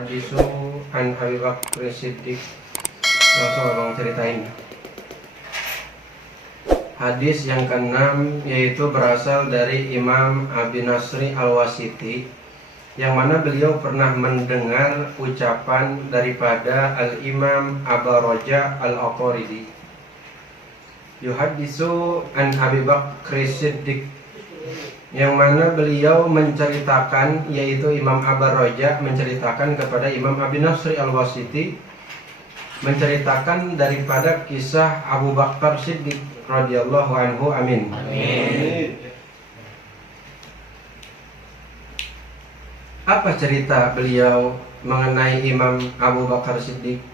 yuhadisu an Abi Bakr Siddiq. Langsung abang ceritain. Hadis yang ke-6 yaitu berasal dari Imam Abi Nasri Al-Wasiti, yang mana beliau pernah mendengar ucapan daripada Al-Imam Abu Raja Al-Aqaridi, yuhadisu an Abi Bakr Siddiq, yang mana beliau menceritakan, yaitu Imam Abu Raja menceritakan kepada Imam Abi Nasri Al-Wasiti, menceritakan daripada kisah Abu Bakar Siddiq radhiyallahu anhu. Amin. Amin. Apa cerita beliau mengenai Imam Abu Bakar Siddiq?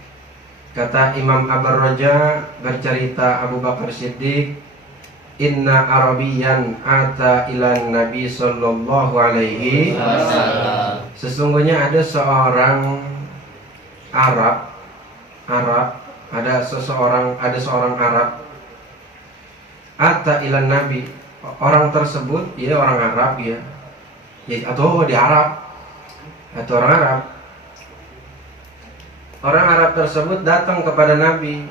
Kata Imam Abu Raja, bercerita Abu Bakar Siddiq, inna Arabiyan ata ilan Nabi sallallahu alaihi wasallam. Sesungguhnya ada seorang Arab, ada seorang Arab, ata ilan Nabi, orang tersebut ya orang Arab ya atau di Arab atau orang Arab. Orang Arab tersebut datang kepada Nabi,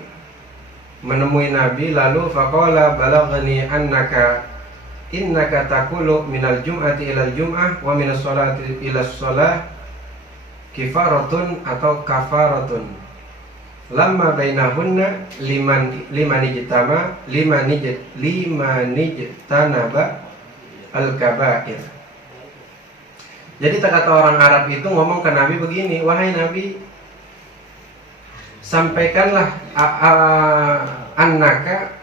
menemui Nabi, lalu faqala balaghni innaka taqulu minal jum'ati ilal jum'ah wa minas sholati ilas sholah kifaratun atau kafaratun lamma bainahunna liman ijtanaba al-kabair. Jadi kata orang Arab itu ngomong ke Nabi begini, wahai Nabi, sampaikanlah annaka,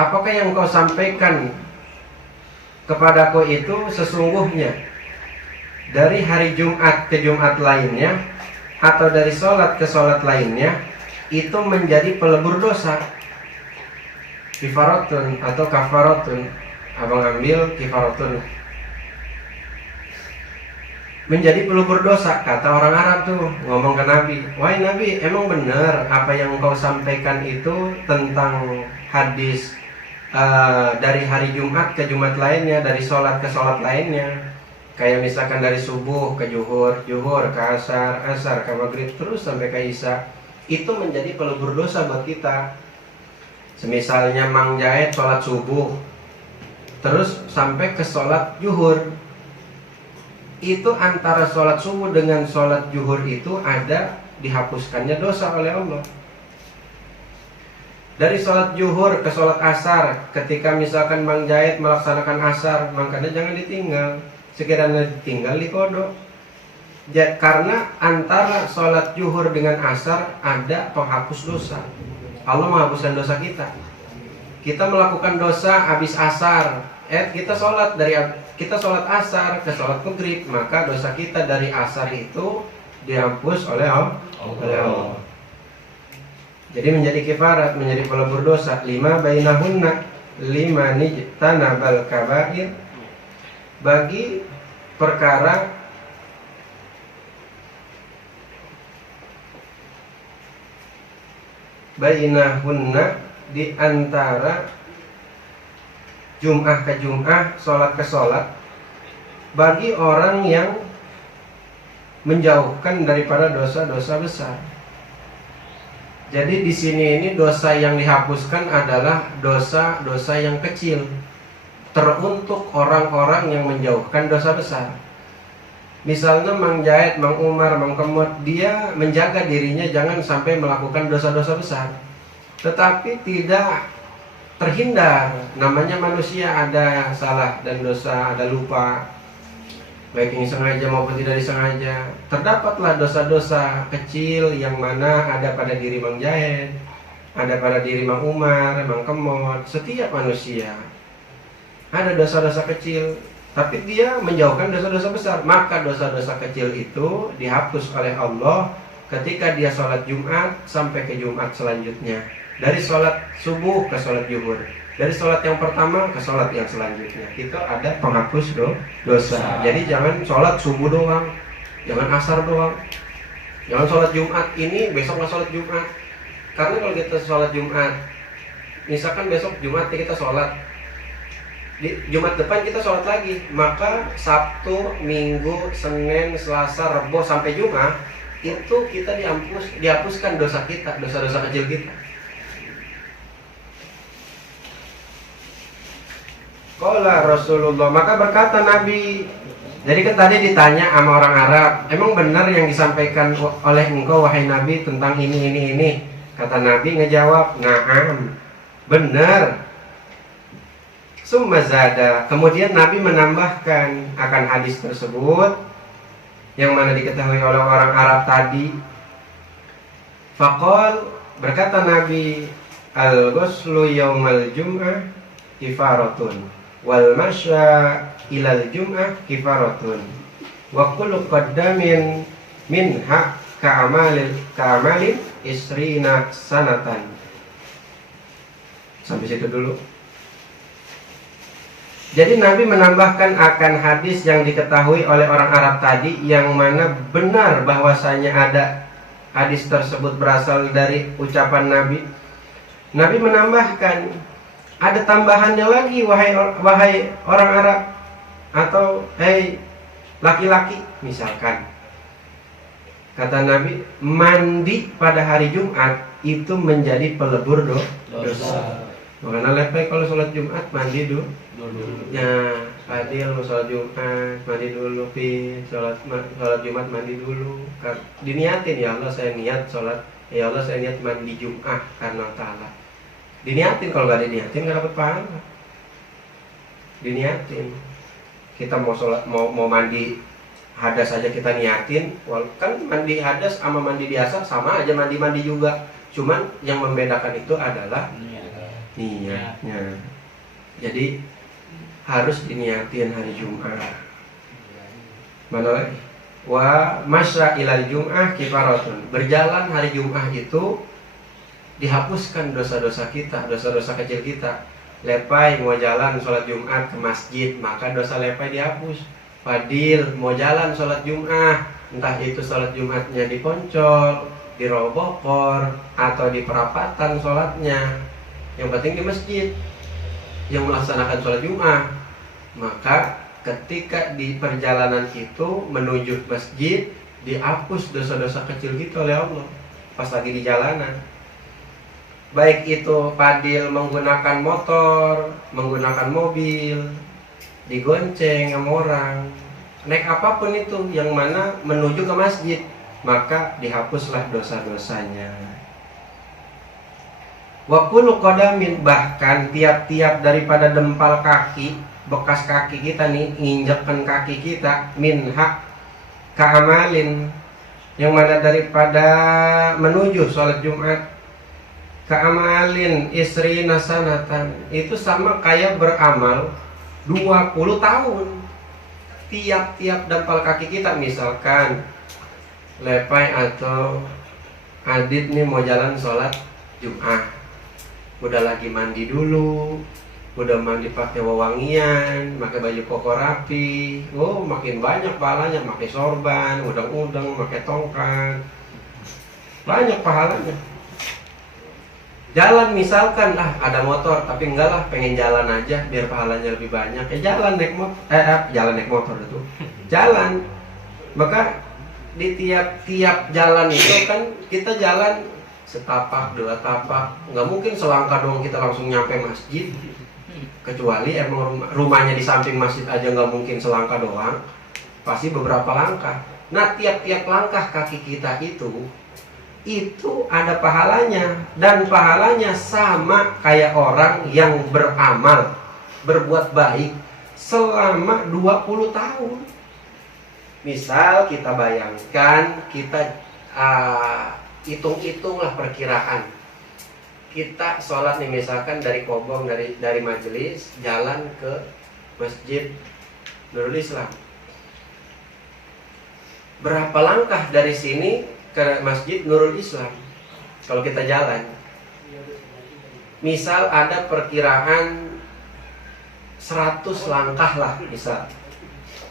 apakah yang kau sampaikan kepadaku itu sesungguhnya dari hari Jumat ke Jumat lainnya atau dari sholat ke sholat lainnya itu menjadi pelebur dosa. Kifaratun atau kafaratun, abang ambil kifaratun, menjadi pelebur dosa. Kata orang Arab tuh ngomong ke Nabi, wahai Nabi, emang benar apa yang kau sampaikan itu tentang hadis dari hari Jumat ke Jumat lainnya, dari sholat ke sholat lainnya, kayak misalkan dari subuh ke zuhur, zuhur ke asar, asar ke maghrib, terus sampai ke isya, itu menjadi pelebur dosa buat kita. Semisalnya Mang Jahit sholat subuh terus sampai ke sholat zuhur, itu antara sholat subuh dengan sholat zuhur itu ada dihapuskannya dosa oleh Allah. Dari sholat zuhur ke sholat asar, ketika misalkan Mang Jahit melaksanakan asar, makanya jangan ditinggal. Sekiranya ditinggal dikodok. Karena antara sholat zuhur dengan asar ada penghapus dosa. Allah menghapuskan dosa kita. Kita melakukan dosa habis asar, kita sholat asar ke sholat maghrib, maka dosa kita dari asar itu dihapus oleh Allah. Jadi menjadi kifarat, menjadi pelebur dosa. Lima bainahunna lima nijtanabal kabair, bagi perkara bainahunna, di antara Jum'ah ke Jum'ah, sholat ke sholat, bagi orang yang menjauhkan daripada dosa-dosa besar. Jadi di sini ini dosa yang dihapuskan adalah dosa-dosa yang kecil, teruntuk orang-orang yang menjauhkan dosa besar. Misalnya Mang Jahit, Mang Umar, Mang Kemot, dia menjaga dirinya jangan sampai melakukan dosa-dosa besar, tetapi tidak terhindar. Namanya manusia, ada salah dan dosa, ada lupa, baik yang sengaja maupun tidak disengaja. Terdapatlah dosa-dosa kecil yang mana ada pada diri Mang Jahit, ada pada diri Mang Umar, Mang Kemot. Setiap manusia ada dosa-dosa kecil, tapi dia menjauhkan dosa-dosa besar. Maka dosa-dosa kecil itu dihapus oleh Allah ketika dia sholat Jumat sampai ke Jumat selanjutnya. Dari sholat subuh ke sholat zuhur, dari sholat yang pertama ke sholat yang selanjutnya, itu ada penghapus dosa. Jadi jangan sholat subuh doang, jangan asar doang, jangan sholat Jumat ini besok nggak sholat Jumat. Karena kalau kita sholat Jumat, misalkan besok Jumat kita sholat, Di Jumat depan kita sholat lagi, maka Sabtu, Minggu, Senin, Selasa, Rebo sampai Jumat itu kita dihapuskan dosa kita, dosa-dosa kecil kita. Qala Rasulullah, maka berkata Nabi. Jadi kan tadi ditanya sama orang Arab, emang benar yang disampaikan oleh engkau wahai Nabi tentang ini? Kata Nabi ngejawab, na'am, benar. Summa zada, kemudian Nabi menambahkan akan hadis tersebut yang mana diketahui oleh orang Arab tadi. Faqal, berkata Nabi, al-ghuslu yaumal jum'ah kifaratun wal masya ilal jum'ah kifaratun wa kullu qaddamin minha ka'amalin isrina sanatan. Sampai situ dulu. Jadi Nabi menambahkan akan hadis yang diketahui oleh orang Arab tadi, yang mana benar bahwasanya ada hadis tersebut berasal dari ucapan Nabi. Nabi menambahkan, ada tambahannya lagi wahai orang Arab, atau hei laki-laki misalkan. Kata Nabi, mandi pada hari Jumat itu menjadi pelebur dosa. Makanya lepek kalau sholat Jumat mandi dulu. Ya, Fadil mau sholat Jumat mandi dulu, sholat Jumat mandi dulu. Diniatin, ya Allah saya niat sholat, ya Allah saya niat mandi Jumat karena Ta'ala. Diniatin, kalau nggak diniatin nggak dapat pahala. Diniatin. Kita mau sholat, mau mandi hadas aja kita niatin, kan mandi hadas sama mandi biasa sama aja, mandi juga. Cuman yang membedakan itu adalah niatnya. Jadi harus diniatin hari Jumat. Mana lagi? Wa masya ilal jum'ah kifaratun. Berjalan hari Jumat itu dihapuskan dosa-dosa kita, dosa-dosa kecil kita. Lepai mau jalan sholat Jumat ke masjid, maka dosa lepai dihapus. Fadil mau jalan sholat Jumat, entah itu sholat Jumatnya di Poncol, di Robokor, atau di perapatan sholatnya, yang penting di masjid yang melaksanakan sholat Jumat, maka ketika di perjalanan itu menuju masjid dihapus dosa-dosa kecil kita oleh Allah pas lagi di jalanan. Baik itu Fadil menggunakan motor, menggunakan mobil, digonceng sama orang, naik apapun itu yang mana menuju ke masjid, maka dihapuslah dosa-dosanya. Wa kullu qadamin, bahkan tiap-tiap daripada dempal kaki, bekas kaki kita nih, nginjekkan kaki kita, minha ka'amalin, yang mana daripada menuju sholat Jumat, ka'amalin isrina sanatan, itu sama kayak beramal 20 tahun. Tiap-tiap dempal kaki kita, misalkan Lepai atau Adit nih mau jalan sholat Jumat, udah lagi mandi dulu, udah mandi pakai wewangian, pakai baju koko rapi, makin banyak pahalanya. Pakai sorban, udang-udang, pakai tongkat, banyak pahalanya. Jalan misalkan, ada motor, tapi enggak lah, pengen jalan aja biar pahalanya lebih banyak, jalan naik motor itu, jalan. Maka di tiap-tiap jalan itu kan kita jalan setapak, 2 tapak, nggak mungkin selangkah doang kita langsung nyampe masjid. Kecuali emang rumahnya di samping masjid aja nggak mungkin selangkah doang, pasti beberapa langkah. Nah, tiap-tiap langkah kaki kita itu ada pahalanya, dan pahalanya sama kayak orang yang beramal, berbuat baik selama 20 tahun. Misal kita bayangkan, kita hitung-hitunglah perkiraan. Kita sholat nih misalkan dari Kobong, dari majelis jalan ke Masjid Nurul Islam. Berapa langkah dari sini ke Masjid Nurul Islam kalau kita jalan? Misal ada perkiraan 100 langkah lah, misal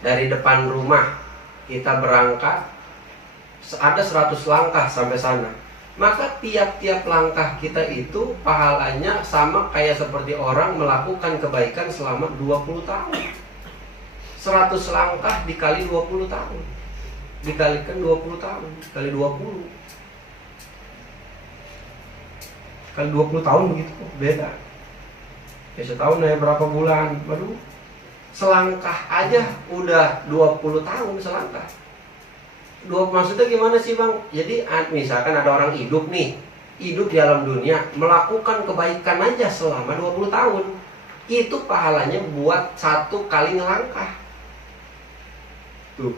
dari depan rumah kita berangkat, ada 100 langkah sampai sana. Maka tiap-tiap langkah kita itu pahalanya sama kayak seperti orang melakukan kebaikan selama 20 tahun. 100 langkah dikali 20 tahun, dikalikan 20 tahun, kali 20 kali 20 tahun begitu, beda. Ya setahun ya berapa bulan, waduh. Selangkah aja udah 20 tahun selangkah. Maksudnya gimana sih Bang? Jadi misalkan ada orang hidup nih, hidup di alam dunia, melakukan kebaikan aja selama 20 tahun. Itu pahalanya buat 1 kali ngelangkah. Tuh.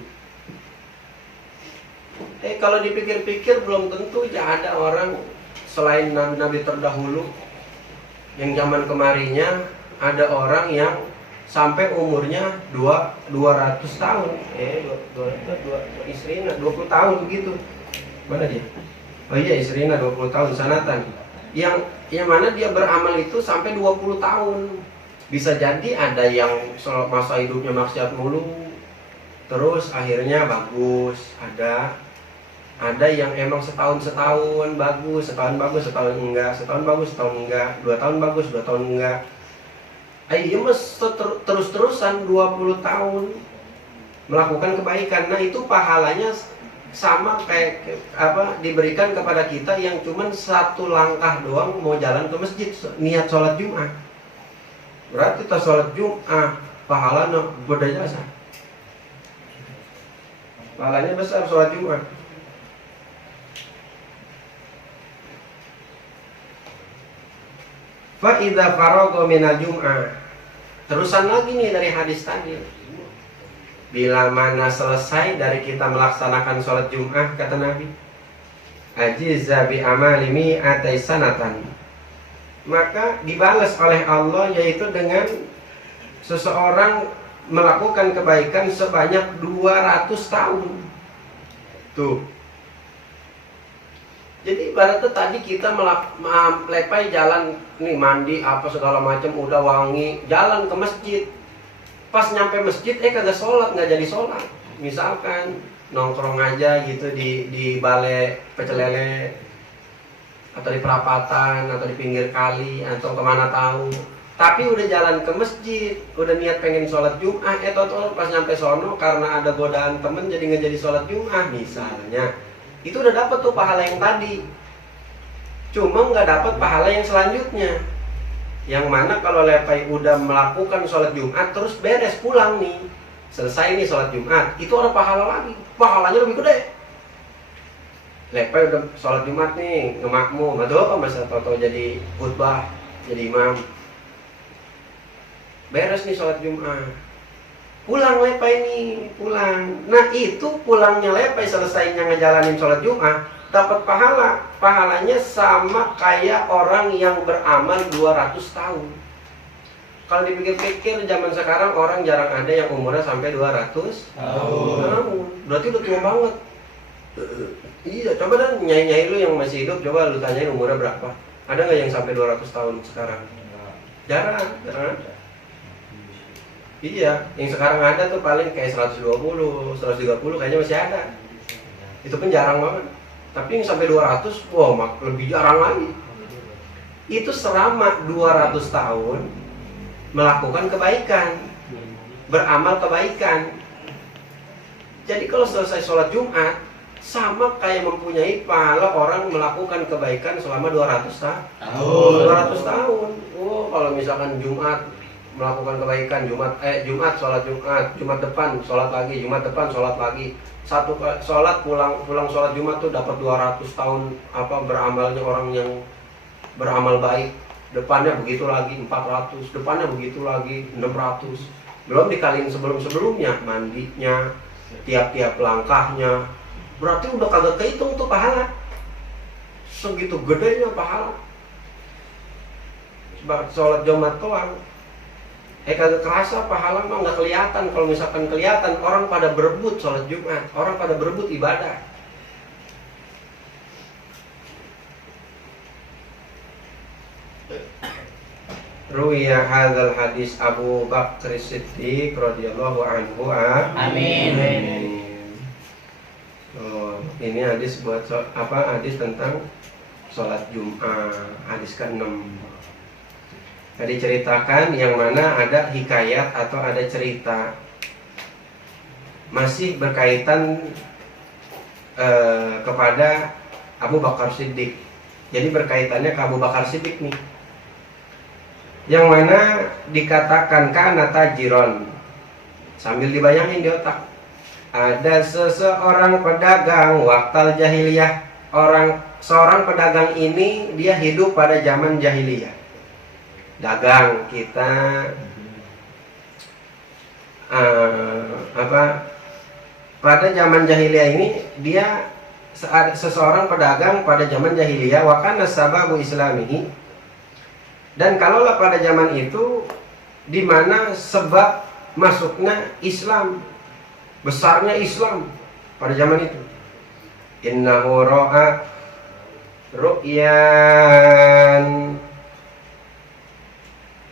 Kalau dipikir-pikir belum tentu ya ada orang selain nabi-nabi terdahulu yang zaman kemarinya ada orang yang sampai umurnya 200 tahun. Istrina 20 tahun begitu. Mana dia? Oh iya, istrina 20 tahun sanatan. Yang mana dia beramal itu sampai 20 tahun. Bisa jadi ada yang masa hidupnya maksiat mulu, terus akhirnya bagus. Ada yang emang setahun bagus, setahun enggak, setahun bagus, setahun enggak, 2 tahun bagus, 2 tahun enggak. Iya mas terus-terusan 20 tahun melakukan kebaikan. Nah itu pahalanya sama kayak diberikan kepada kita yang cuman 1 langkah doang mau jalan ke masjid niat sholat Jumat. Berarti kita sholat Jumat pahalanya beda jasa. Pahalanya besar sholat Jumat. Fa idza faragha minal jum'ah. Terusan lagi nih dari hadis tadi. Bila mana selesai dari kita melaksanakan sholat Jum'ah, kata Nabi, ajiza bi amali mi'atai sanatan. Maka dibalas oleh Allah yaitu dengan seseorang melakukan kebaikan sebanyak 200 tahun. Tuh. Jadi ibaratnya tadi kita melepai jalan nih, mandi apa segala macam udah wangi, jalan ke masjid. Pas nyampe masjid kagak sholat, nggak jadi sholat. Misalkan nongkrong aja gitu di balai pecel lele atau di perapatan atau di pinggir kali atau kemana tahu. Tapi udah jalan ke masjid, udah niat pengen sholat Jum'ah, pas nyampe sono karena ada godaan temen jadi nggak jadi sholat Jum'ah misalnya. Itu udah dapat tuh pahala yang tadi. Cuma nggak dapat pahala yang selanjutnya. Yang mana kalau lepai udah melakukan sholat Jumat terus beres pulang nih, selesai nih sholat Jumat, itu ada pahala lagi, pahalanya lebih gede. Lepai udah sholat Jumat nih, ngemakmum, atau masa toto jadi khutbah, jadi imam, beres nih sholat Jumat, pulang lepai nih, pulang. Nah itu pulangnya lepai selesainya ngejalanin sholat Jumat dapat pahalanya sama kayak orang yang beramal 200 tahun. Kalau dipikir-pikir zaman sekarang orang jarang ada yang umurnya sampai 200 tahun. Berarti udah tua banget. Iya, coba dan nyai-nyai lu yang masih hidup, coba lu tanyain umurnya berapa. Ada nggak yang sampai 200 tahun sekarang? Jarang ada. Iya, yang sekarang ada tuh paling kayak 120, 130 kayaknya masih ada. Itu pun jarang banget. Tapi yang sampai 200, wah lebih jarang lagi. Itu selama 200 tahun melakukan kebaikan, beramal kebaikan. Jadi kalau selesai sholat Jumat, sama kayak mempunyai pahala orang melakukan kebaikan selama 200 tahun. 200 tahun. Oh, kalau misalkan Jumat melakukan kebaikan, Jumat sholat Jumat, Jumat depan sholat lagi, Jumat depan sholat lagi. Satu sholat pulang sholat Jumat tuh dapat 200 tahun beramalnya orang yang beramal baik. Depannya begitu lagi 400, depannya begitu lagi 600. Belum dikaliin sebelum-sebelumnya, mandinya, tiap-tiap langkahnya. Berarti udah kagak kehitung tuh pahala. Segitu gedenya pahala. Sholat Jumat doang. Kagak kerasa pahala mah nggak kelihatan. Kalau misalkan kelihatan orang pada berebut sholat Jumat, orang pada berebut ibadah. Ruwiya hadzal hadis Abu Bakr Siddiq radhiyallahu anhu. Amin. Oh, ini hadis buat hadis tentang sholat Jum'ah, hadis ke-6. Diceritakan yang mana ada hikayat atau ada cerita masih berkaitan kepada Abu Bakar Siddiq. Jadi berkaitannya ke Abu Bakar Siddiq nih. Yang mana dikatakan kana tajiron. Sambil dibayangin di otak. Ada seseorang pedagang waktal jahiliyah. Seorang pedagang ini dia hidup pada zaman jahiliyah. Dagang kita pada zaman jahiliyah ini dia seseorang pedagang pada zaman jahiliyah wa kana sababu islamihi. Dan kalaulah pada zaman itu di mana sebab masuknya Islam, besarnya Islam pada zaman itu. Innahu ra'a ru'yan.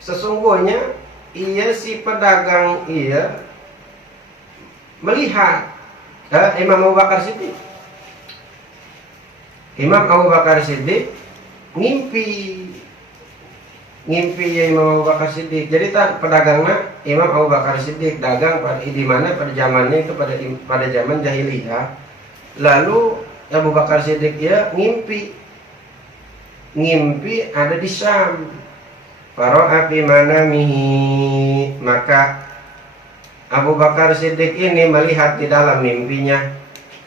Sesungguhnya ia si pedagang melihat Imam Abu Bakar Siddiq. Imam Abu Bakar Siddiq ngimpi ya Imam Abu Bakar Siddiq. Jadi pedagangnya Imam Abu Bakar Siddiq dagang di mana pada zamannya itu pada zaman jahiliyah. Lalu Abu Bakar Siddiq ya ngimpi ada di Syam. Fara'a fi manamihi, maka Abu Bakar Siddiq ini melihat di dalam mimpinya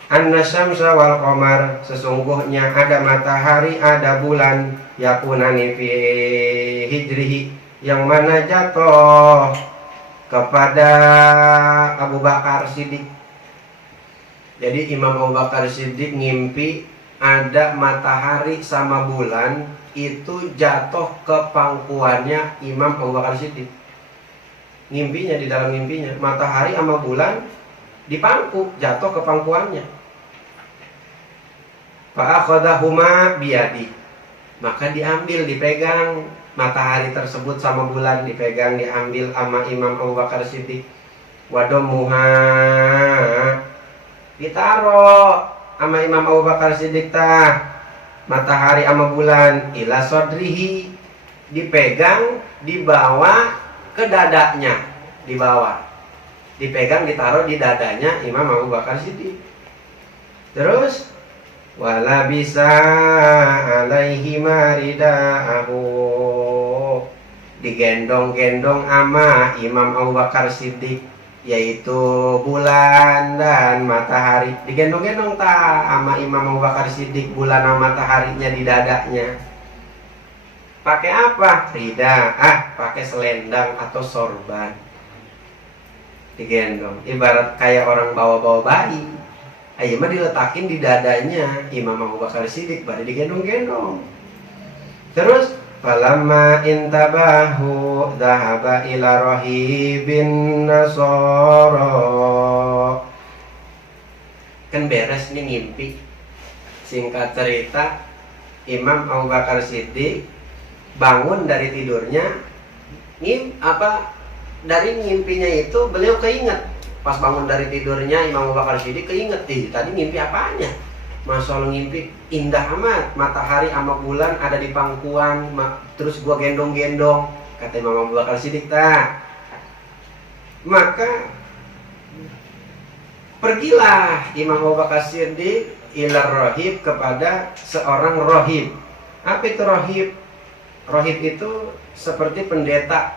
anna syamsa wal qamar, sesungguhnya ada matahari ada bulan yakunani fi hijrihi, yang mana jatuh kepada Abu Bakar Siddiq. Jadi Imam Abu Bakar Siddiq ngimpi ada matahari sama bulan itu jatuh ke pangkuannya Imam Abu Bakar Siddiq. Ngimpinya, di dalam mimpinya matahari sama bulan dipangku, jatuh ke pangkuannya. Fa'akhadahuma biyadi, maka diambil, dipegang matahari tersebut sama bulan, dipegang, diambil sama Imam Abu Bakar Siddiq. Wadomuha, ditaruh sama Imam Abu Bakar Siddiq matahari sama bulan ila sodrihi, dipegang, dibawa ke dadanya, dipegang, ditaruh di dadanya Imam Abu Bakar Siddiq. Terus wala bisa alaihi maridaahu, digendong-gendong ama Imam Abu Bakar Siddiq, yaitu bulan dan matahari. Digendong-gendong sama Imam Abu Bakar Siddiq bulan dan mataharinya di dadanya. Pakai apa? Rida, pakai selendang atau sorban. Digendong, ibarat kayak orang bawa-bawa bayi. Ayo mah diletakin di dadanya Imam Abu Bakar Siddiq, baru digendong-gendong. Terus falamma intabahu dhahaba ila rahibin nasara. Kan beres nih ngimpi. Singkat cerita, Imam Abu Bakar Siddiq bangun dari tidurnya. Dari ngimpinya itu beliau keinget. Pas bangun dari tidurnya Imam Abu Bakar Siddiq keinget, tadi ngimpi apanya? Masya Allah, ngimpi indah amat, matahari sama bulan ada di pangkuan, terus gua gendong-gendong, kata Imam Abu Bakar Siddiq. Maka pergilah Imam Abu Bakar Siddiq ilar rohib, kepada seorang rohib. Apa itu rohib? Rohib itu seperti pendeta,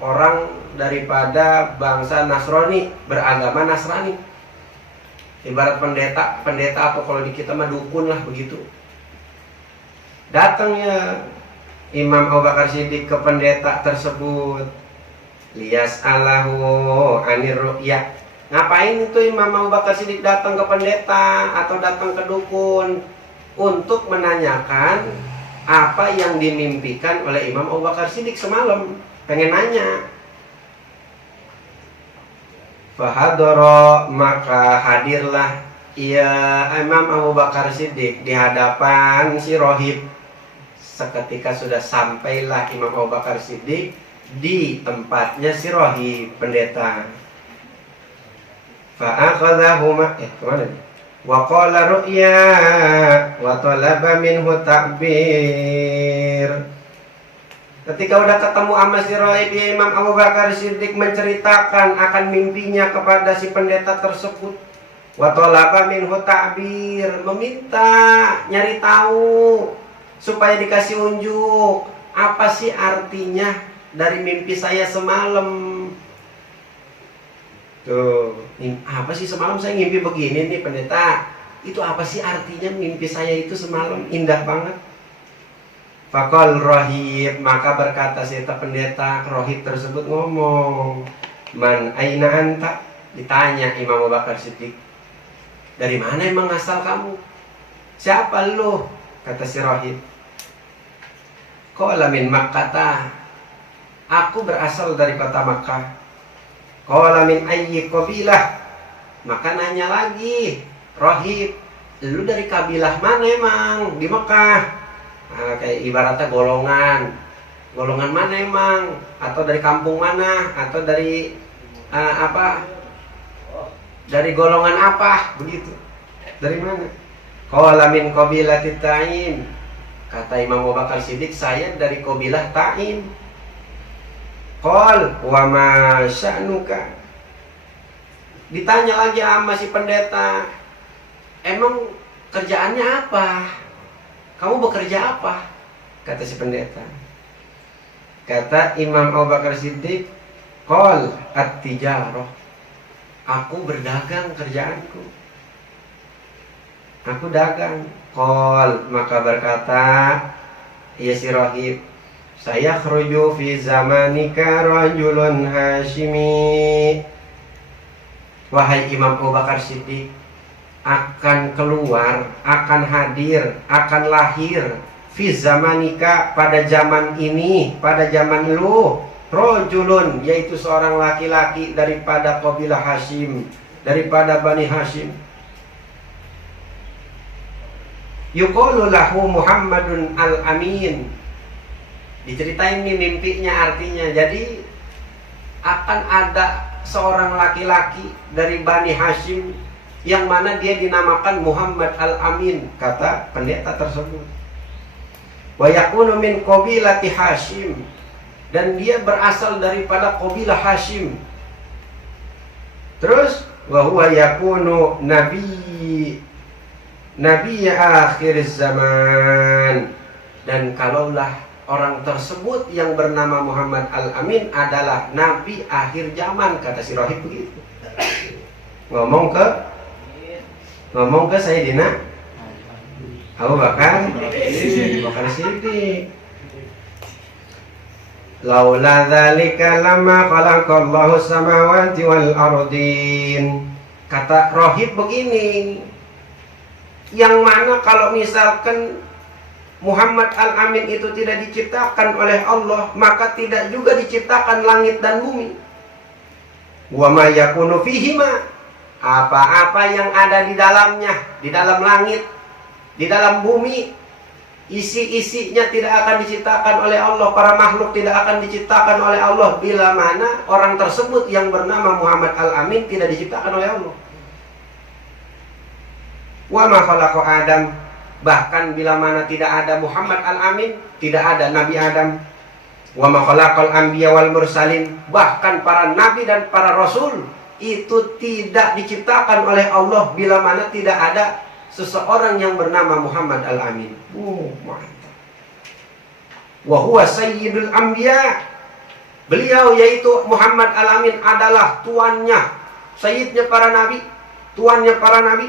orang daripada bangsa Nasrani, beragama Nasrani. Ibarat pendeta apa kalau di kita mah dukun lah begitu. Datangnya Imam Abu Bakar Siddiq ke pendeta tersebut. Liyas Allahu anir ru'yah. Ngapain itu Imam Abu Bakar Siddiq datang ke pendeta atau datang ke dukun? Untuk menanyakan apa yang dimimpikan oleh Imam Abu Bakar Siddiq semalam. Pengen nanya. Fahadoro, maka hadirlah Imam Abu Bakar Siddiq di hadapan si rohib. Seketika sudah sampailah Imam Abu Bakar Siddiq di tempatnya si rohib, pendeta. Fa'akhadhahuma, kemana nih? Wa qala ru'ya wa talaba minhu ta'bir. Ketika udah ketemu sama si Rohib, Imam Abu Bakar Siddiq menceritakan akan mimpinya kepada si pendeta tersebut. Wa talaba minhu ta'bir, meminta, nyari tahu supaya dikasih unjuk apa sih artinya dari mimpi saya semalam. Tuh, apa sih semalam saya ngimpi begini nih pendeta? Itu apa sih artinya mimpi saya itu semalam? Indah banget. Fakol rohib, maka berkata si pendeta rohib tersebut ngomong, man aina anta? Ditanya Imam Abu Bakar Siddiq, dari mana emang asal kamu? Siapa lu? Kata si rohib. Qala min Makkah, aku berasal dari kota Makkah. Qala min ayyi qabilah, maka nanya lagi rohib, lu dari kabilah mana emang di Mekah? Nah, kayak ibaratnya golongan mana emang, atau dari kampung mana, atau dari dari golongan apa, begitu, dari mana? Qala min qabilati Ta'im, kata Imam Abu Bakar Siddiq, saya dari kabilah Ta'im. Qal wa ma sya'nuka, ditanya lagi sama si pendeta, emang kerjaannya apa? Kamu bekerja apa? Kata si pendeta. Kata Imam Abu Bakar Siddiq, qal at-tijarah, aku berdagang kerjaanku, aku dagang. Qal, maka berkata ya si rahib, saya khruju fi zamanika rajulun hashimi, wahai Imam Abu Bakar Siddiq, akan keluar, akan hadir, akan lahir fi zamanika, pada zaman ini, pada zaman lu, rajulun, yaitu seorang laki-laki daripada kabilah Hashim, daripada Bani Hashim. Yuqalu lahu Muhammadun al-Amin. Diceritain nih mimpinya, artinya jadi akan ada seorang laki-laki dari Bani Hashim yang mana dia dinamakan Muhammad al-Amin, kata pendeta tersebut. Wa yakunu min qabilati Hashim, dan dia berasal daripada kabilah Hashim. Terus wa huwa yakunu nabi akhir zaman, dan kalaulah orang tersebut yang bernama Muhammad al-Amin adalah nabi akhir zaman, kata si rahib begitu. Ngomong ke Sayyidina Abu Bakar Siddiq. Laula dzalika lama khalaqallahu samawati wal ardin. Kata rohib begini, yang mana kalau misalkan Muhammad al-Amin itu tidak diciptakan oleh Allah, maka tidak juga diciptakan langit dan bumi. Wa ma yakunu fihima, apa-apa yang ada di dalamnya, di dalam langit, di dalam bumi, isi-isinya tidak akan diciptakan oleh Allah. Para makhluk tidak akan diciptakan oleh Allah bila mana orang tersebut yang bernama Muhammad al-Amin tidak diciptakan oleh Allah. Wa ma khalaqa Adam, bahkan bila mana tidak ada Muhammad al-Amin, tidak ada Nabi Adam. Wa ma khalaqal anbiya wal mursalin, bahkan para nabi dan para rasul itu tidak diciptakan oleh Allah bila mana tidak ada seseorang yang bernama Muhammad al-Amin. Mantap. Wa huwa sayyidul anbiya, beliau yaitu Muhammad al-Amin adalah tuannya, sayyidnya para nabi, tuannya para nabi,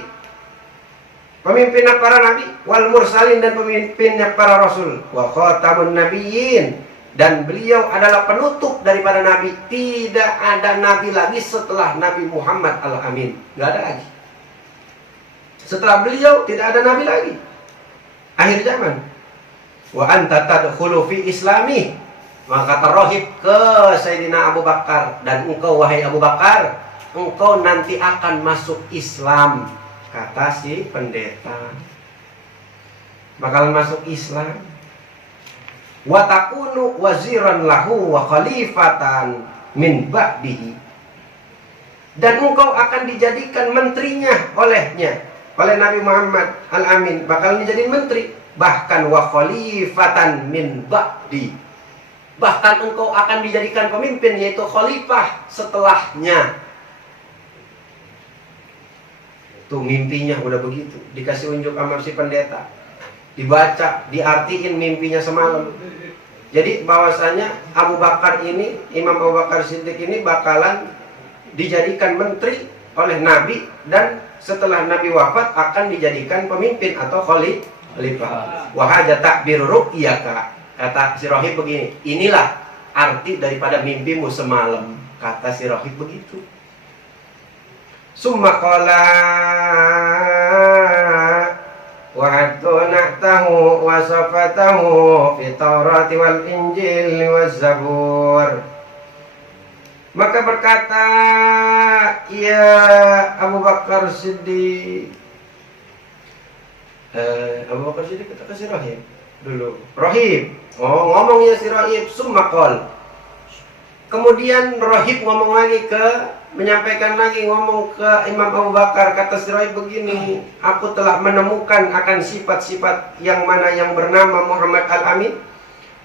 pemimpinnya para nabi, wal mursalin, dan pemimpinnya para rasul, wa khatamun nabiyyin, dan beliau adalah penutup daripada nabi. Tidak ada nabi lagi setelah Nabi Muhammad al-Amin, nggak ada lagi. Setelah beliau tidak ada nabi lagi, akhir zaman. Wa anta tadkhulu fi islami, maka terrohib ke Sayyidina Abu Bakar, dan engkau wahai Abu Bakar, engkau nanti akan masuk Islam, kata si pendeta, bakalan masuk Islam. Wa takunu waziran lahu wa khalifatan min ba'dihi, dan engkau akan dijadikan menterinya olehnya, oleh Nabi Muhammad Al-Amin bakal dijadiin menteri, bahkan wa khalifatan min ba'di, bahkan engkau akan dijadikan pemimpin, yaitu khalifah setelahnya. Tuh mimpinya udah begitu, dikasih unjuk sama si pendeta, dibaca, diartiin mimpinya semalam. Jadi bahwasanya Abu Bakar ini, Imam Abu Bakar Siddiq ini bakalan dijadikan menteri oleh Nabi, dan setelah Nabi wafat akan dijadikan pemimpin atau khalifah. Wahaja takbir ru'yaka, kata si Rohib begini, inilah arti daripada mimpimu semalam, kata si Rohib begitu. Summa qala wa hatunatahu wa safatahu fi Taurati wal Injil waz Zabur. Maka berkata ya Abu Bakar Siddiq, Abu Bakar Siddiq kata ke si Rohib dulu, Rohib, oh ngomong ya si Rohib, summa qol, kemudian Rohib ngomong lagi menyampaikan lagi, ngomong ke Imam Abu Bakar, kata si Rohib begini, aku telah menemukan akan sifat-sifat yang mana yang bernama Muhammad Al-Amin,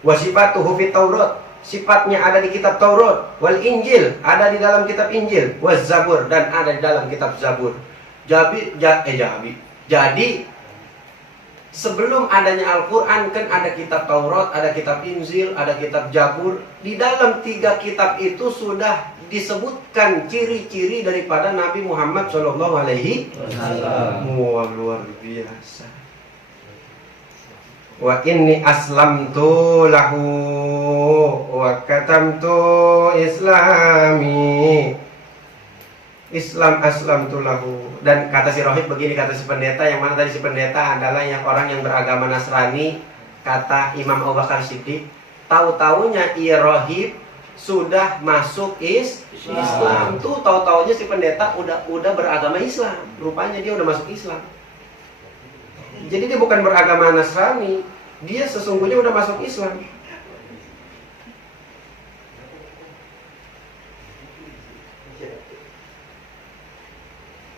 wa sifatuhu fi Taurat, sifatnya ada di kitab Taurat, wal Injil, ada di dalam kitab Injil, waz Zabur, dan ada di dalam kitab Zabur. Jadi sebelum adanya Al-Quran kan ada kitab Taurat, ada kitab Injil, ada kitab Zabur. Di dalam 3 kitab itu sudah disebutkan ciri-ciri daripada Nabi Muhammad SAW. Wah, luar biasa. Wa inni aslamtu lahu wa katamtu islami, Islam aslamtu lahu. Dan kata si Rohib begini, kata si pendeta, yang mana tadi si pendeta adalah yang orang yang beragama Nasrani, kata Imam Abu Bakar Siddiq, tahu-taunya ia Rohib sudah masuk Islam. Tuh tahu-taunya si pendeta udah beragama Islam, rupanya dia udah masuk Islam. Jadi dia bukan beragama Nasrani, dia sesungguhnya udah masuk Islam.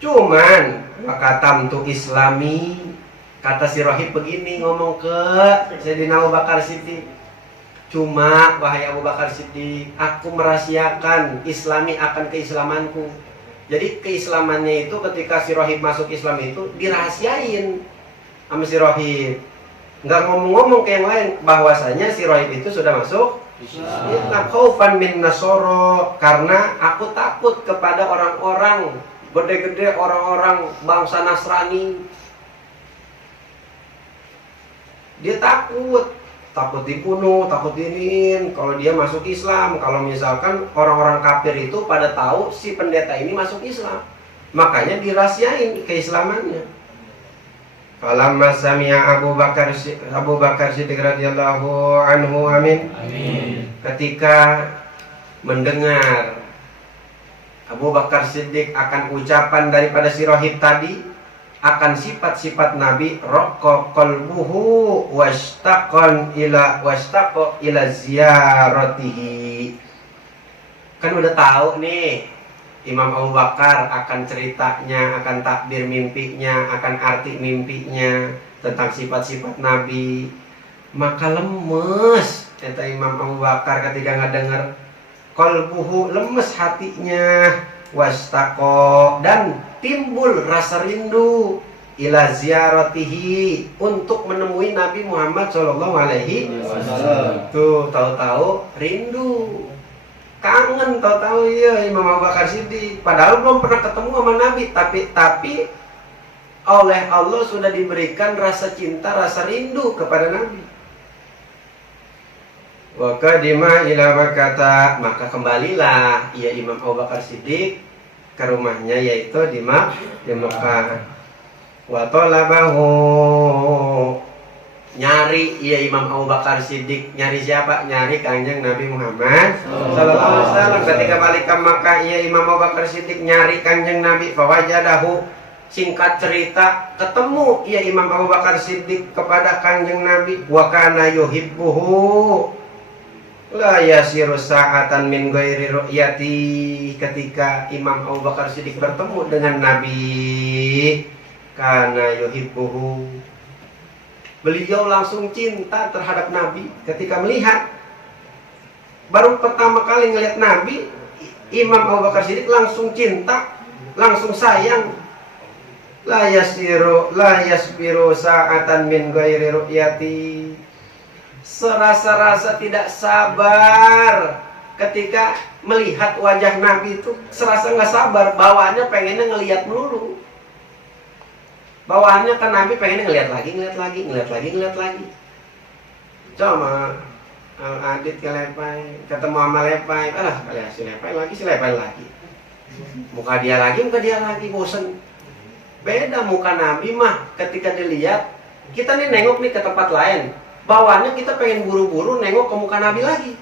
Cuman wakatam tu Islami, kata si Rohib begini, ngomong ke Sayyidina Abu Bakar Siddiq, cuma wahai Abu Bakar Siddiq, aku merahasiakan Islami akan keislamanku. Jadi keislamannya itu ketika si Rohib masuk Islam itu dirahasiain sama si Rohib, nggak ngomong-ngomong ke yang lain bahwasanya si Rohib itu sudah masuk Islam. Khaufan min nasoro, karena aku takut kepada orang-orang gede-gede, orang-orang bangsa Nasrani. Dia takut dibunuh, takut diniin kalau dia masuk Islam. Kalau misalkan orang-orang kafir itu pada tahu si pendeta ini masuk Islam, makanya dirahasiain keislamannya. Falamma sami'a Abu Bakar Siddiq radhiyallahu anhu, amin. Ketika mendengar Abu Bakar Siddiq akan ucapan daripada si Rohib tadi, akan sifat-sifat Nabi, raqqa qalbuhu washtaqqa ila ziyaratihi. Kan udah tahu nih Imam Abu Bakar akan ceritanya, akan takbir mimpinya, akan arti mimpinya, tentang sifat-sifat Nabi. Maka lemes, kata Imam Abu Bakar ketika ngedenger, qalbuhu, lemes hatinya, wastaqo, dan timbul rasa rindu, ila ziyaratihi, untuk menemui Nabi Muhammad SAW. Tuh tahu-tahu rindu, kangen, tahu-tahu ya Imam Abu Bakar Siddiq, padahal belum pernah ketemu sama Nabi, tapi oleh Allah sudah diberikan rasa cinta, rasa rindu kepada Nabi. Wa qadima ila Makkah, maka kembalilah ya Imam Abu Bakar Siddiq ke rumahnya, yaitu di Mekah. Wa talabahu, nyari ya Imam Abu Bakar Siddiq, nyari siapa? Nyari Kanjeng Nabi Muhammad sallallahu alaihi wasallam. Ketika balik ke Makkah, ya Imam Abu Bakar Siddiq nyari Kanjeng Nabi, fawajadahu, singkat cerita ketemu ya Imam Abu Bakar Siddiq kepada Kanjeng Nabi, wa kana yuhibbuhu la yasiru sa'atan min ghairi ru'yati. Ketika Imam Abu Bakar Siddiq bertemu dengan Nabi, kana yuhibbuhu. Beliau langsung cinta terhadap Nabi ketika melihat. Baru pertama kali ngelihat Nabi, Imam Abu Bakar Siddiq langsung cinta, langsung sayang. La yasbiru sa'atan min ghairi ru'yati. Serasa-rasa tidak sabar ketika melihat wajah Nabi itu, serasa nggak sabar, bawaannya pengennya ngelihat melulu. Bawaannya kan Nabi pengennya ngelihat lagi. Coba Adit ke Lepai, ketemu sama Lepai, si Lepai lagi. Muka dia lagi, bosen. Beda muka Nabi mah, ketika dilihat, kita nih nengok nih ke tempat lain, bawaannya kita pengen buru-buru nengok ke muka Nabi lagi.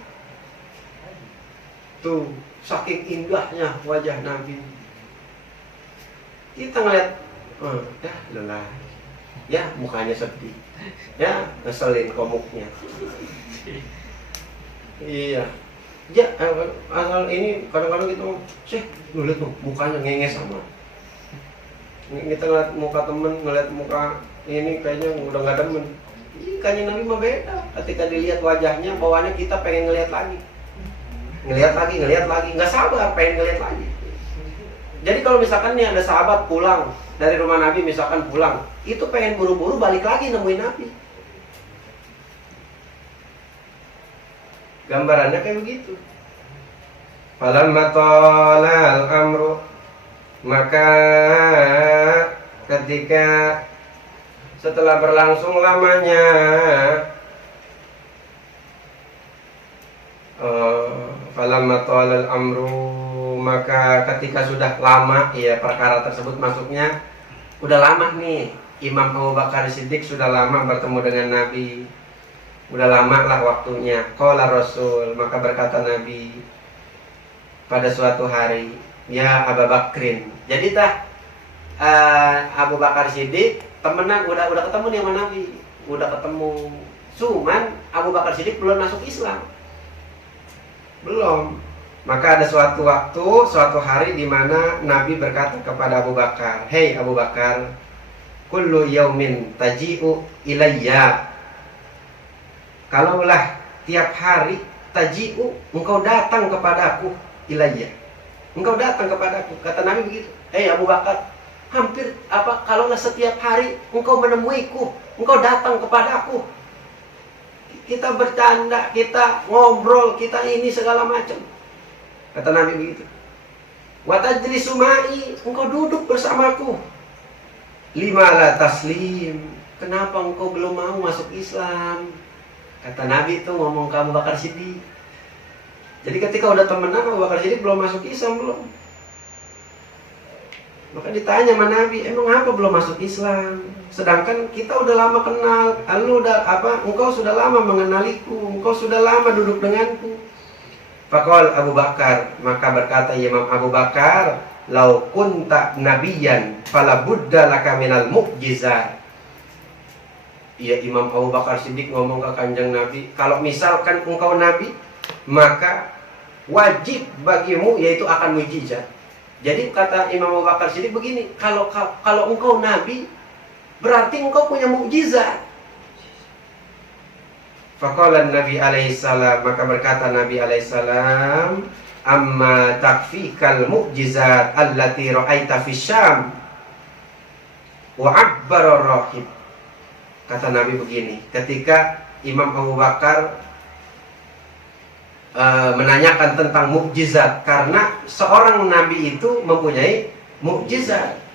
Tuh, saking indahnya wajah Nabi. Kita ngeliat, lelah. Ya, mukanya sedih. Ya, ngeselin komuknya. Iya. Ya, asal ini kadang-kadang gitu, lu lihat tuh, mukanya ngenges sama. Kita ngeliat muka temen, ngeliat muka ini kayaknya udah gak demen. Kanjeng Nabi mah beda. Ketika dilihat wajahnya, bawaannya kita pengen ngeliat lagi, nggak sabar pengen ngeliat lagi. Jadi kalau misalkan nih ada sahabat pulang dari rumah Nabi, misalkan pulang, itu pengen buru-buru balik lagi nemuin Nabi. Gambarannya kayak begitu. Falamma talal amru, maka ketika setelah berlangsung lamanya falamma talal amru, maka ketika sudah lama ya perkara tersebut, masuknya udah lama nih Imam Abu Bakar Siddiq sudah lama bertemu dengan Nabi, udah lama lah waktunya. Qala Rasul, maka berkata Nabi pada suatu hari, ya Abu Bakrin. Jadi Abu Bakar Siddiq temenan, udah ketemu nih sama Nabi, udah ketemu. Cuman Abu Bakar Siddiq belum masuk Islam, belum. Maka ada suatu waktu, suatu hari di mana Nabi berkata kepada Abu Bakar, "Hei Abu Bakar, kullu yaumin taji'u ilayya." Kalaulah tiap hari taji'u, engkau datang kepadaku, ilayya, engkau datang kepadaku. Kata Nabi begitu. Hei Abu Bakar, hampir kalaulah setiap hari engkau menemuiku, engkau datang kepadaku, kita bercanda, kita ngobrol, kita ini segala macam. Kata Nabi begitu. Wa tajlisu ma'i, engkau duduk bersamaku. Lima la taslim, kenapa engkau belum mau masuk Islam? Kata Nabi itu ngomong ke Abu Bakar Siddiq. Jadi ketika udah temenan, Abu Bakar Siddiq belum masuk Islam belum. Maka ditanya sama Nabi, emang apa belum masuk Islam? Sedangkan kita udah lama kenal, engkau sudah lama mengenaliku, engkau sudah lama duduk denganku. Faqal Abu Bakar, maka berkata Imam Abu Bakar, lau kunta nabiyan fala budda laka minal mu'jizat. Iya, Imam Abu Bakar Siddiq ngomong ke Kanjeng Nabi, kalau misalkan engkau nabi, maka wajib bagimu yaitu akan mukjizat. Jadi kata Imam Abu Bakar Siddiq begini, kalau engkau nabi, berarti engkau punya mukjizat. Faqala Nabi alaihi salam, maka berkata Nabi alaihi salam, amma takfikal mu'jizat allati ra'aita fi Syam wa 'abbara rahib. Kata Nabi begini, ketika Imam Abu Bakar menanyakan tentang mukjizat, karena seorang nabi itu mempunyai mukjizat.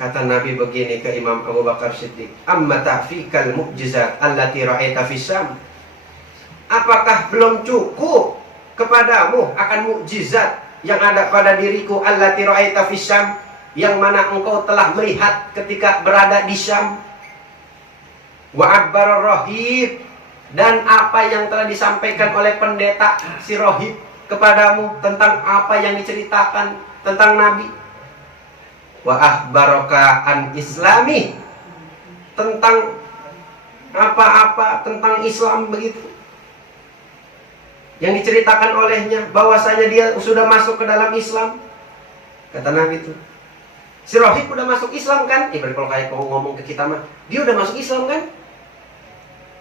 Kata Nabi begini ke Imam Abu Bakar Siddiq, amma ta'fikal mu'jizat allati ra'aita fi Syam. Apakah belum cukup kepadamu akan mukjizat yang ada pada diriku, allati ra'aita fi Syam, yang mana engkau telah melihat ketika berada di Syam. Wa abbar rahib, dan apa yang telah disampaikan oleh pendeta si Rohib kepadamu tentang apa yang diceritakan tentang Nabi. Wa akhbaraka an islami, tentang apa-apa tentang Islam begitu yang diceritakan olehnya, bahwasanya dia sudah masuk ke dalam Islam. Kata Nabi itu, Si Rohib udah masuk Islam kan? Ibarat kalau kayak mau ngomong ke kita mah, dia udah masuk Islam kan?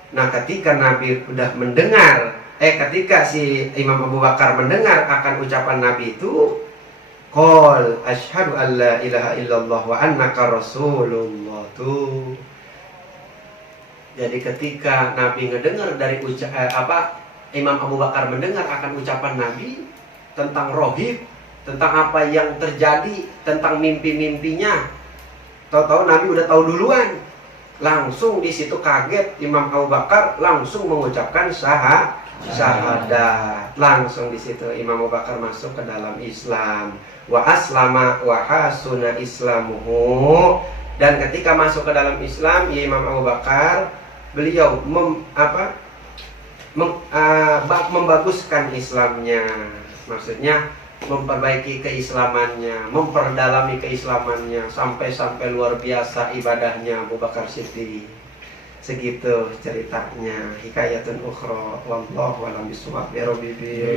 Nah, ketika Nabi udah mendengar, ketika si Imam Abu Bakar mendengar akan ucapan Nabi itu, qol asyhadu an la ilaha illallah wa annaka rasulullah tuh. Jadi ketika Nabi ngedengar dari Imam Abu Bakar mendengar akan ucapan Nabi tentang Rohib, tentang apa yang terjadi, tentang mimpi-mimpinya, tahu-tahu Nabi udah tahu duluan. Langsung di situ kaget Imam Abu Bakar, langsung mengucapkan syahadat. Langsung di situ Imam Abu Bakar masuk ke dalam Islam. Wa aslama wa hasuna islamuhu. Dan ketika masuk ke dalam Islam, ya Imam Abu Bakar, beliau membaguskan Islamnya. Maksudnya memperbaiki keislamannya, memperdalami keislamannya sampai luar biasa ibadahnya Abu Bakar Siddiq. Segitu ceritanya. Hikayatun ukhra wallahu a'lam bishawab. Ya rabbi bi